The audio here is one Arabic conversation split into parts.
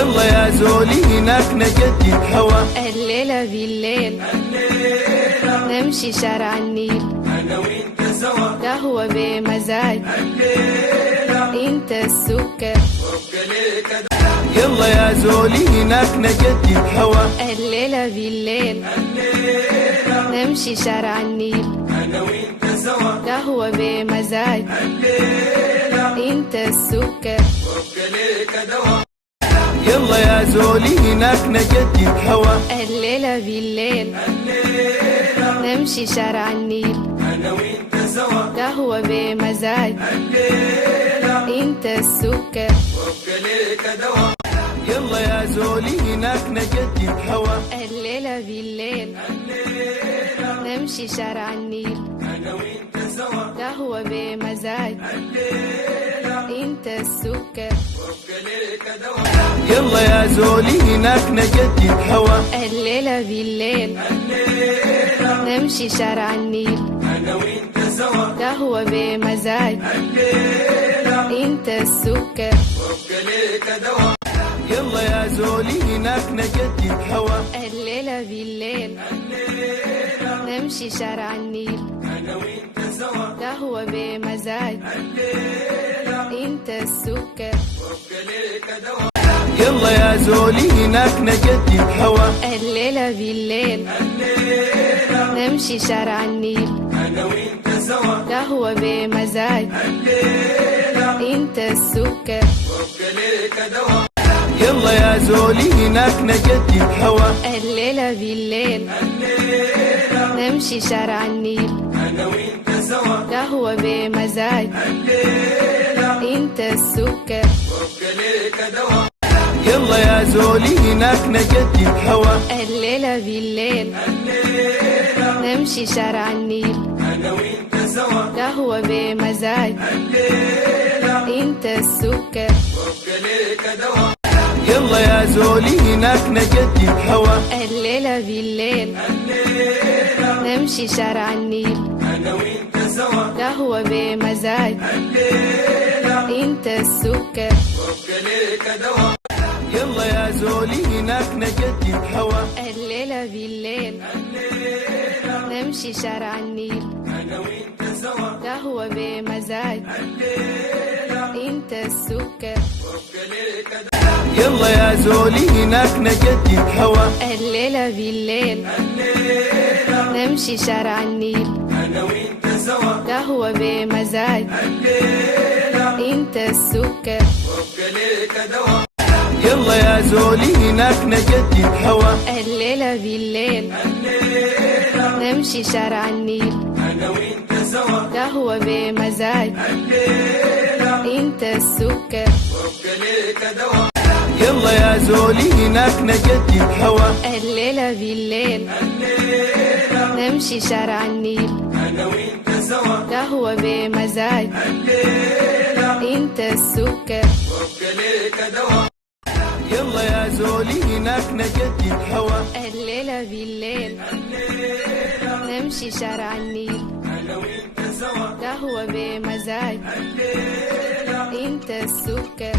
يلا يا زولي هناك نجدد هوا. الليلة بالليل نمشي شارع النيل، أنا وإنت سوا، قهوة بمزاج، انت السكر يلا يا زولي هناك نجدد هوا. الليلة بالليل نمشي شارع النيل، أنا وإنت سوا، قهوة بمزاج، انت السكر يلا يا زولي هناك نجدد هوا. الليلة بالليل نمشي شارع النيل، أنا وإنت سوا، قهوة بمزاج، انت السكر يلا يا زولي هناك نجدد هوا. الليلة بالليل نمشي شارع النيل، أنا وإنت سوا، قهوة بمزاج، انت السكر يلا يا زولي هناك نجدد هوا. الليلة بالليل نمشي شارع النيل، أنا وإنت سوا، قهوة بمزاج، انت السكر يلا يا زولي هناك نجدد هوا. الليلة بالليل نمشي شارع النيل، أنا وإنت سوا، قهوة بمزاج، انت السكر يلا يا زولي هناك نجدد هوا. الليلة بالليل نمشي شارع النيل، أنا وإنت سوا، قهوة بمزاج، انت السكر يلا يا زولي هناك نجدد هوا. الليلة بالليل نمشي شارع النيل، أنا وإنت سوا، قهوة بمزاج، انت السكر يلا يا زولي هناك نجدد هوا. الليلة بالليل نمشي شارع النيل، أنا وإنت سوا، قهوة بمزاج، انت السكر يلا يا زولي هناك نجدد هوا. الليلة بالليل نمشي شارع النيل، أنا وإنت سوا، قهوة بمزاج، انت السكر يلا يا زولي هناك نجدد هوا. الليلة بالليل نمشي شارع النيل، أنا وإنت سوا، قهوة بمزاج، انت السكر يلا يا زولي هناك نجدد هوا. الليلة بالليل نمشي شارع النيل، أنا وإنت سوا، قهوة بمزاج، انت السكر يلا يا زولي هناك نجدد هوا. الليلة بالليل نمشي شارع النيل، أنا وإنت سوا، قهوة بمزاج، انت السكر يلا يا زولي هناك نجدد هوا. الليلة بالليل نمشي شارع النيل، أنا وإنت سوا، قهوة بمزاج، انت السكر يلا يا زولي هناك نجدد هوا. الليلة بالليل نمشي شارع النيل، أنا وإنت سوا، قهوة بمزاج، انت السكر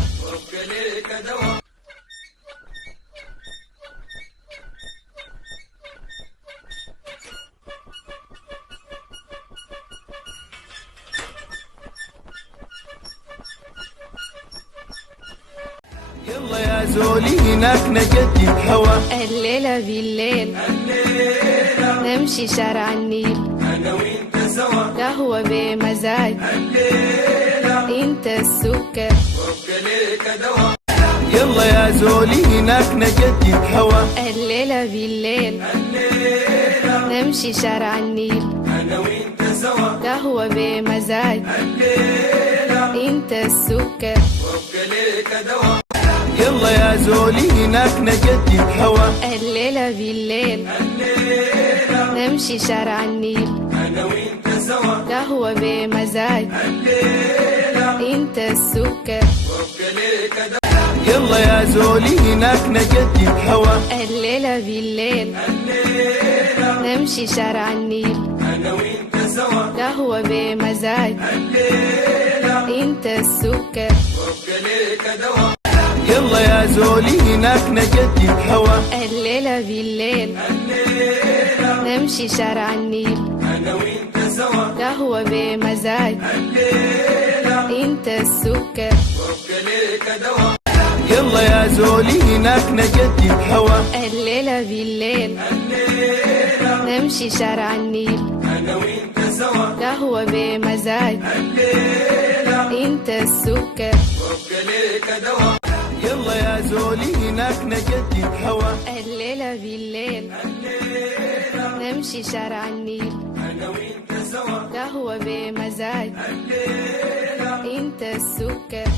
يلا يا زولي هناك نجدد هوا. الليلة بالليل نمشي شارع النيل، أنا وإنت سوا، قهوة بمزاج، انت السكر يلا يا زولي هناك نجدد هوا. الليلة بالليل نمشي شارع النيل، أنا وإنت سوا، قهوة بمزاج، انت السكر يلا يا زولي هناك نجدد هوا. الليلة بالليل نمشي شارع النيل، أنا وإنت سوا، قهوة بمزاج، انت السكر يلا يا زولي هناك نجدد هوا. الليلة بالليل نمشي شارع النيل، أنا وإنت سوا، قهوة بمزاج، انت السكر يلا يا زولي هناك نجدد هوا. الليلة بالليل نمشي شارع النيل، أنا وإنت سوا، قهوة بمزاج، انت السكر ليك دوا. يلا يا زولي هناك نجدد هوا. الليلة بالليل نمشي شارع النيل، أنا وإنت سوا، قهوة بمزاج، انت السكر ليك دوا. يلا يا زولي هناك نجدد هوا. الليلة بالليل نمشي شارع النيل، أنا وإنت سوا، قهوة بمزاج، انت السكر.